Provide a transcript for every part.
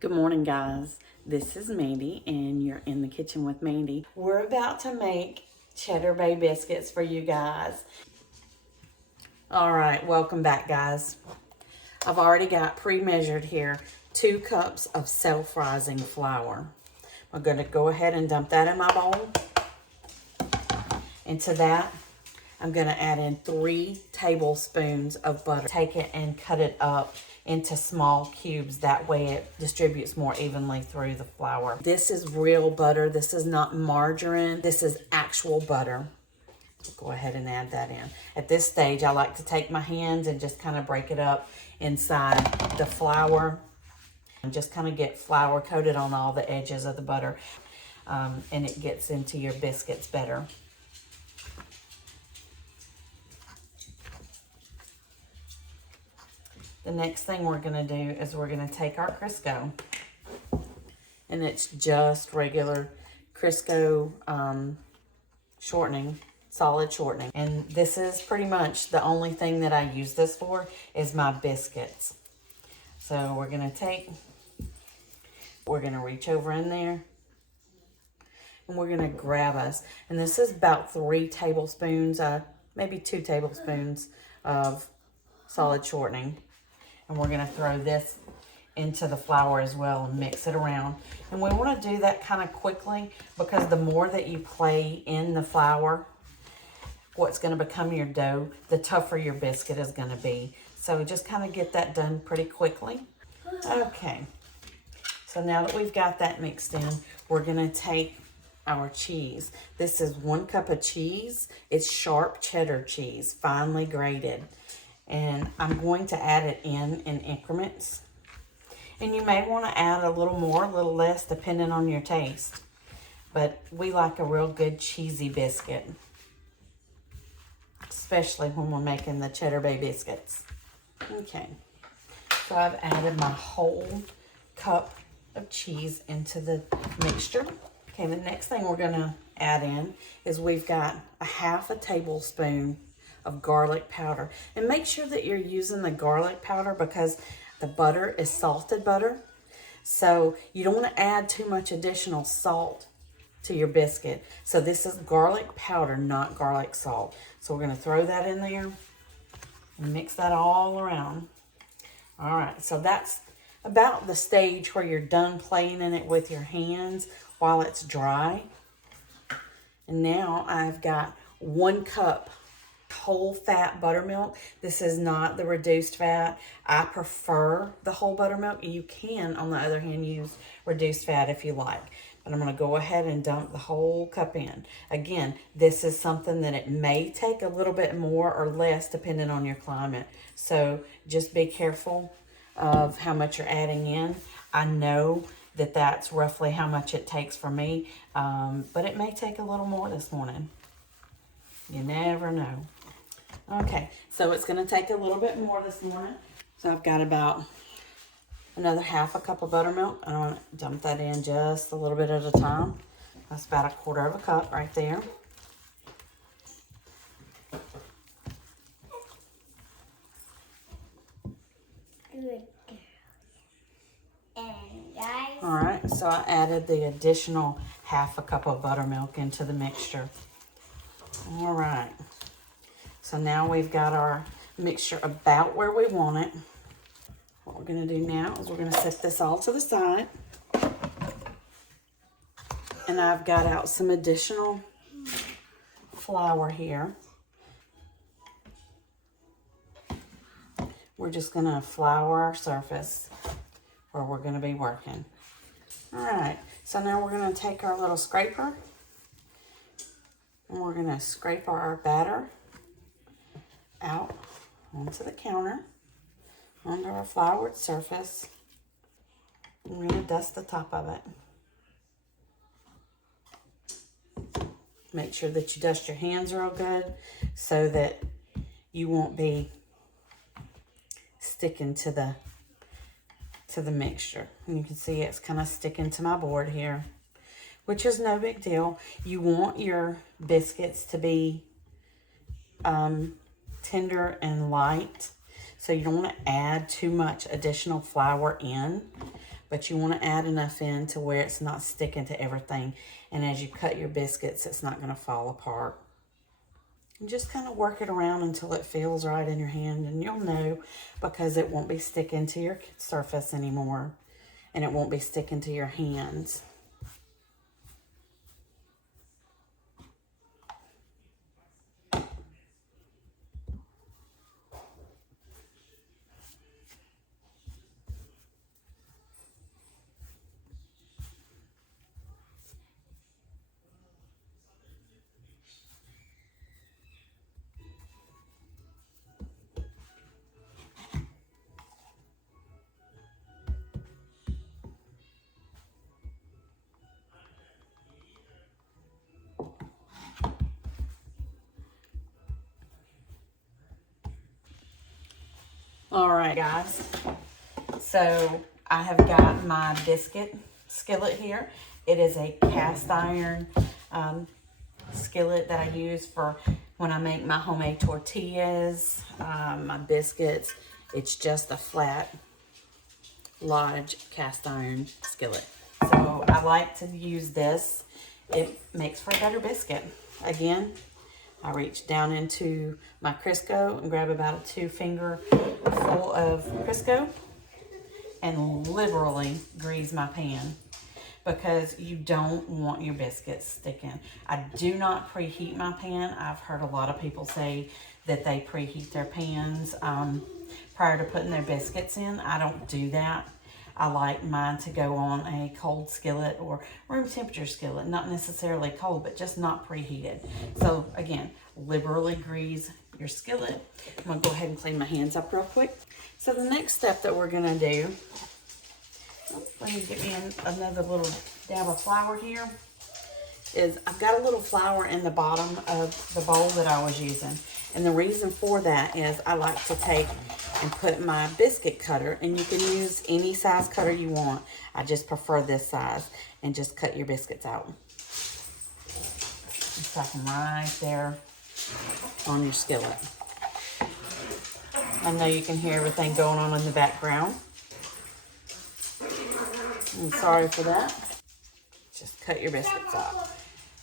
Good morning, guys. This is Mandy, and you're in the kitchen with Mandy. We're about to make Cheddar Bay biscuits for you guys. All right, welcome back, guys. I've already got pre-measured here 2 cups of self-rising flour. I'm going to go ahead and dump that in my bowl. Into that, I'm going to add in 3 tablespoons of butter. Take it and cut it up into small cubes. That way it distributes more evenly through the flour. This is real butter. This is not margarine. This is actual butter. Go ahead and add that in. At this stage, I like to take my hands and just kind of break it up inside the flour and just kind of get flour coated on all the edges of the butter, and it gets into your biscuits better. The next thing we're going to do is we're going to take our Crisco, and it's just regular Crisco shortening, solid shortening. And this is pretty much the only thing that I use this for is my biscuits. So we're going to reach over in there, and we're going to grab us. And this is about 3 tablespoons, maybe 2 tablespoons of solid shortening. And we're going to throw this into the flour as well and mix it around. And we want to do that kind of quickly, because the more that you play in the flour, what's going to become your dough, the tougher your biscuit is going to be. So just kind of get that done pretty quickly. Okay. So now that we've got that mixed in, we're going to take our cheese. This is 1 cup of cheese. It's sharp cheddar cheese, finely grated. And I'm going to add it in increments. And you may want to add a little more, a little less, depending on your taste. But we like a real good cheesy biscuit, especially when we're making the Cheddar Bay biscuits. Okay, so I've added my whole cup of cheese into the mixture. Okay, the next thing we're going to add in is we've got a 1/2 tablespoon of garlic powder. And make sure that you're using the garlic powder, because the butter is salted butter. So you don't want to add too much additional salt to your biscuit. So this is garlic powder, not garlic salt. So we're going to throw that in there and mix that all around. All right, so that's about the stage where you're done playing in it with your hands while it's dry. And now I've got 1 cup whole fat buttermilk. This is not the reduced fat. I prefer the whole buttermilk. You can, on the other hand, use reduced fat if you like. But I'm going to go ahead and dump the whole cup in. Again, this is something that it may take a little bit more or less depending on your climate. So just be careful of how much you're adding in. I know that that's roughly how much it takes for me, but it may take a little more this morning. You never know. Okay, so it's going to take a little bit more this morning. So I've got about another 1/2 cup of buttermilk. I want to dump that in just a little bit at a time. That's about 1/4 cup right there. Good girl. And guys. All right, so I added the additional 1/2 cup of buttermilk into the mixture. All right. So now we've got our mixture about where we want it. What we're going to do now is we're going to set this all to the side. And I've got out some additional flour here. We're just going to flour our surface where we're going to be working. All right, so now we're going to take our little scraper and we're going to scrape our batter out onto the counter, onto our floured surface. I'm going to dust the top of it. Make sure that you dust your hands real good so that you won't be sticking to the mixture. And you can see it's kind of sticking to my board here, which is no big deal. You want your biscuits to be tender and light, so you don't want to add too much additional flour in, but you want to add enough in to where it's not sticking to everything. And as you cut your biscuits, it's not going to fall apart. And just kind of work it around until it feels right in your hand, and you'll know, because it won't be sticking to your surface anymore, and it won't be sticking to your hands. All right, guys. So I have got my biscuit skillet here. It is a cast iron skillet that I use for when I make my homemade tortillas, my biscuits. It's just a flat Lodge cast iron skillet. So I like to use this. It makes for a better biscuit. Again, I reach down into my Crisco and grab about a 2-finger full of Crisco and literally grease my pan, because you don't want your biscuits sticking. I do not preheat my pan. I've heard a lot of people say that they preheat their pans prior to putting their biscuits in. I don't do that. I like mine to go on a cold skillet or room temperature skillet, not necessarily cold, but just not preheated. So again, liberally grease your skillet. I'm gonna go ahead and clean my hands up real quick. So the next step that we're gonna do, let me get me another little dab of flour here, is I've got a little flour in the bottom of the bowl that I was using. And the reason for that is I like to take and put my biscuit cutter, and you can use any size cutter you want. I just prefer this size, and just cut your biscuits out. Stuff them right there on your skillet. I know you can hear everything going on in the background. I'm sorry for that. Just cut your biscuits out.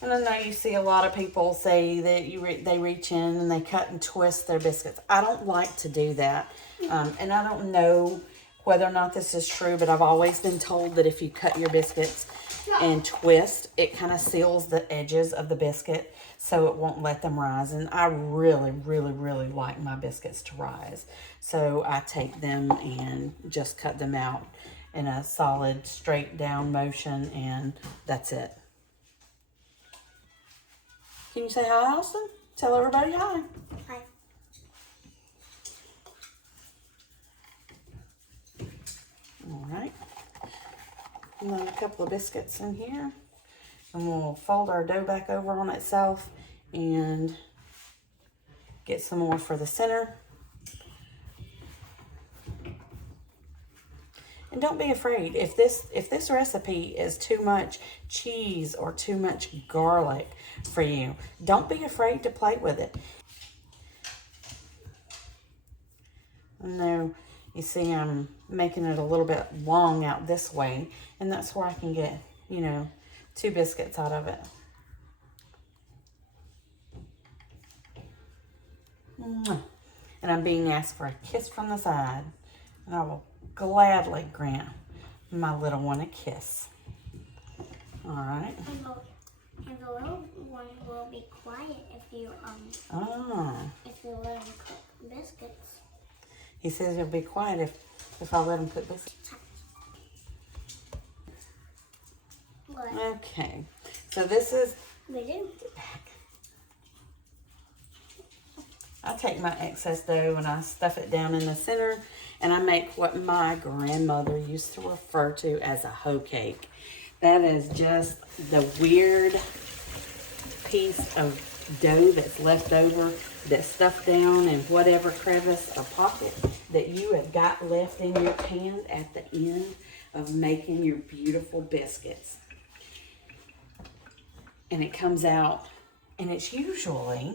And I know you see a lot of people say that they reach in and they cut and twist their biscuits. I don't like to do that. And I don't know whether or not this is true, but I've always been told that if you cut your biscuits and twist, it kind of seals the edges of the biscuit so it won't let them rise. And I really, really, really like my biscuits to rise. So I take them and just cut them out in a solid straight down motion, and that's it. Can you say hi, Austin? Tell everybody hi. Hi. All right. And then a couple of biscuits in here. And we'll fold our dough back over on itself and get some more for the center. And don't be afraid. If this recipe is too much cheese or too much garlic for you, don't be afraid to play with it. I know you see I'm making it a little bit long out this way, and that's where I can get, 2 biscuits out of it. And I'm being asked for a kiss from the side, and I will gladly grant my little one a kiss. All right. And the little one will be quiet if you if you let him cook biscuits. He says he'll be quiet if I let him cook biscuits. What? Okay. So this is. We didn't. I take my excess dough and I stuff it down in the center, and I make what my grandmother used to refer to as a hoe cake. That is just the weird piece of dough that's left over, that's stuffed down in whatever crevice or pocket that you have got left in your pan at the end of making your beautiful biscuits. And it comes out, and it's usually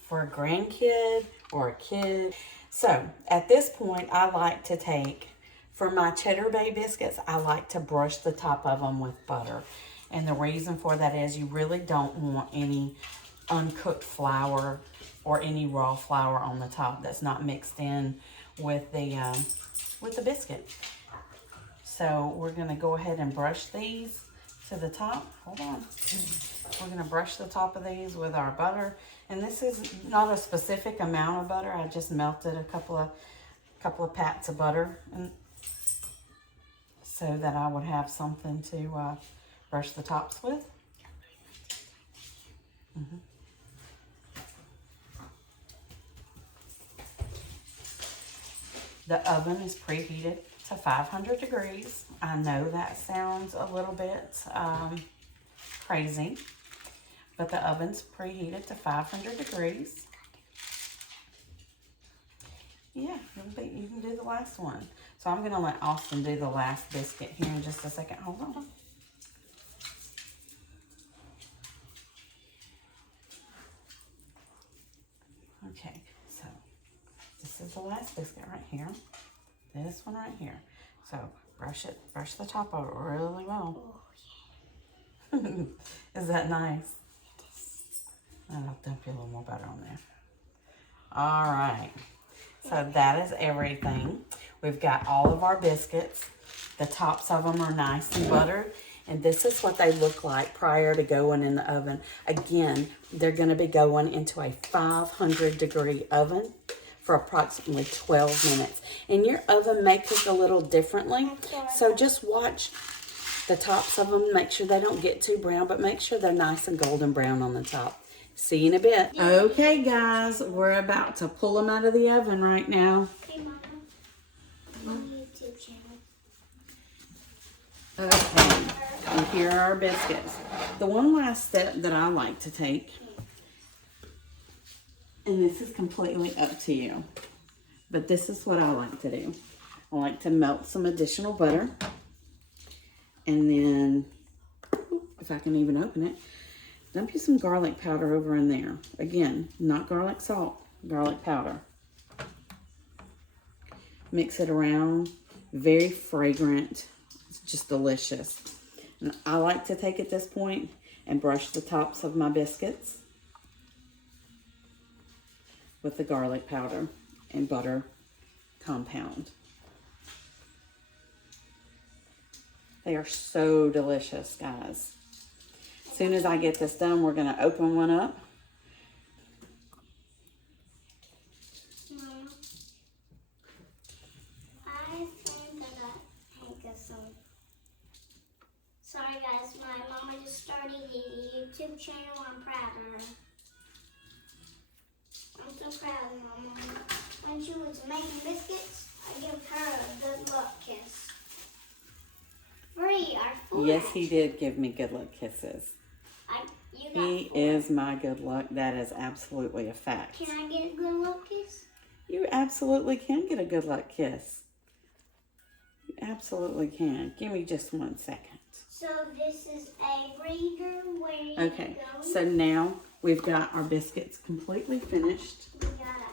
for a grandkid or a kid. So at this point, I like to take For my Cheddar Bay biscuits, I like to brush the top of them with butter. And the reason for that is you really don't want any uncooked flour or any raw flour on the top that's not mixed in with the biscuit. So we're going to go ahead and brush these to the top. Hold on. We're going to brush the top of these with our butter. And this is not a specific amount of butter. I just melted a couple of pats of butter and so that I would have something to brush the tops with. The oven is preheated to 500 degrees. I know that sounds a little bit crazy, but the oven's preheated to 500 degrees. Yeah, you can do the last one. So I'm gonna let Austin do the last biscuit here in just a second. Hold on. Okay, so this is the last biscuit right here. This one right here. So brush the top of it really well. Oh, yeah. Is that nice? I'll dump you a little more butter on there. All right. So that is everything. We've got all of our biscuits. The tops of them are nice and buttered. And this is what they look like prior to going in the oven. Again, they're going to be going into a 500 degree oven for approximately 12 minutes. And your oven may cook a little differently. So just watch the tops of them. Make sure they don't get too brown, but make sure they're nice and golden brown on the top. See you in a bit. Okay, guys, we're about to pull them out of the oven right now. Hey, Mama. My YouTube channel. Okay, and here are our biscuits. The one last step that I like to take, and this is completely up to you, but this is what I like to do. I like to melt some additional butter, and then, if I can even open it, dump you some garlic powder over in there. Again, not garlic salt, garlic powder. Mix it around, very fragrant. It's just delicious. And I like to take at this point and brush the tops of my biscuits with the garlic powder and butter compound. They are so delicious, guys. As soon as I get this done, we're going to open one up. I think I got some. Sorry guys, my mama just started a YouTube channel. I'm proud of her. I'm so proud of my mama. When she was making biscuits, I gave her a good luck kiss. 3 or 4. Yes, he did give me good luck kisses. He is my good luck. That is absolutely a fact. Can I get a good luck kiss? You absolutely can get a good luck kiss. You absolutely can. Give me just 1 second. So this is a reader way. Okay, so now we've got our biscuits completely finished. We got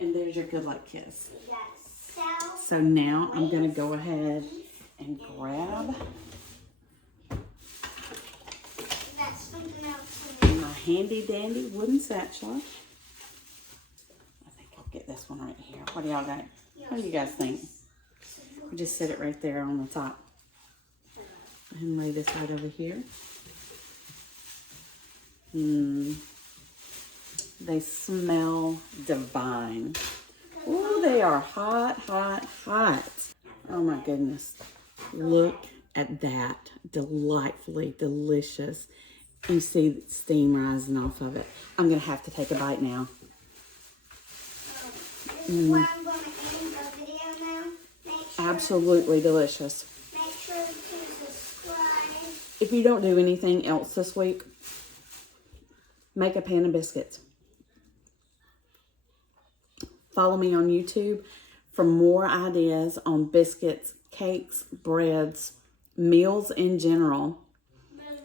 And there's your good luck kiss. we got south. So now I'm going to go ahead and grab That's something else in there. my handy dandy wooden spatula. I think I'll get this one right here. What do y'all got? What do you guys think? We'll just set it right there on the top. And lay this right over here. They smell divine. Oh, they are hot, hot, hot. Oh my goodness. Look at that. Delightfully delicious. You see the steam rising off of it. I'm going to have to take a bite now. This is where I'm going to end the video now. Absolutely delicious. Make sure to subscribe. If you don't do anything else this week, make a pan of biscuits. Follow me on YouTube for more ideas on biscuits, cakes, breads, meals in general.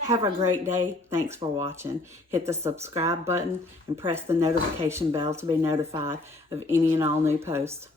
Have a great day. Thanks for watching. Hit the subscribe button and press the notification bell to be notified of any and all new posts.